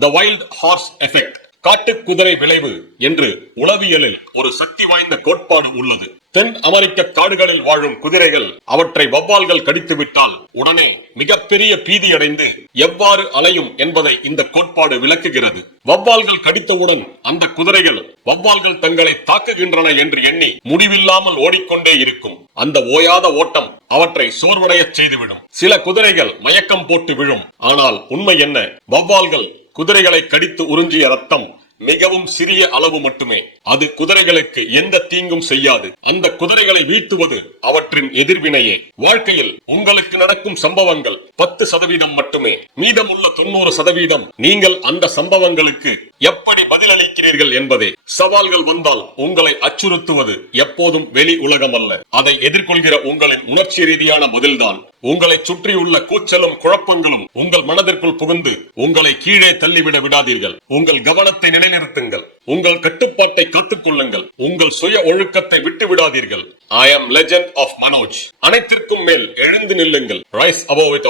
த wild hours effect காட்டு குதிரை விளைவு என்று உளவியலில் ஒரு சக்தி வாய்ந்த கோட்பாடு உள்ளது. தென் அமெரிக்க காடுகளில் வாழும் குதிரைகள் அவற்றை வவ்வால்கள் கடித்துவிட்டால் உடனே மிகப்பெரிய பீதியடைந்து எவ்வாறு அலையும் என்பதை இந்த கோட்பாடு விளக்குகிறது. வவ்வால்கள் கடித்தவுடன் அந்த குதிரைகள் வவ்வால்கள் தங்களை தாக்குகின்றன என்று எண்ணி முடிவில்லாமல் ஓடிக்கொண்டே இருக்கும். அந்த ஓயாத ஓட்டம் அவற்றை சோர்வடையச் செய்துவிடும். சில குதிரைகள் மயக்கம் போட்டு விழும். ஆனால் உண்மை என்ன? வவ்வால்கள் குதிரைகளை கடித்து உறிஞ்சிய ரத்தம் மிகவும் சிறிய அளவு மட்டுமே. அது குதிரைகளுக்கு எந்த தீங்கும் செய்யாது. அந்த குதிரைகளை வீழ்த்துவது அவற்றின் எதிர்வினையே. வாழ்க்கையில் உங்களுக்கு நடக்கும் சம்பவங்கள் பத்து சதவீதம் மட்டுமே. மீதமுள்ள தொண்ணூறு சதவீதம் நீங்கள் அந்த சம்பவங்களுக்கு எப்படி இருக்கிறீர்கள் என்பதே. சவால்கள் வந்தால் உங்களை அச்சுறுத்துவது எப்போதும் வெளி உலகம் அல்ல அதை எதிர்கொள்கிற உங்களின் உணர்ச்சி ரீதியான பதில்தான். உங்களை சுற்றியுள்ள கூச்சலும் குழப்பங்களும் உங்கள் மனதிற்குள் புகுந்து உங்களை கீழே தள்ளிவிட விடாதீர்கள். உங்கள் கவனத்தை நிலைநிறுத்துங்கள். உங்கள் கட்டுப்பாட்டை காத்துக் கொள்ளுங்கள். உங்கள் சுய ஒழுக்கத்தை விட்டு விடாதீர்கள். I am legend of Manoj அனைத்திற்கும் மேல் எழுந்து நில்லுங்கள். Rice above it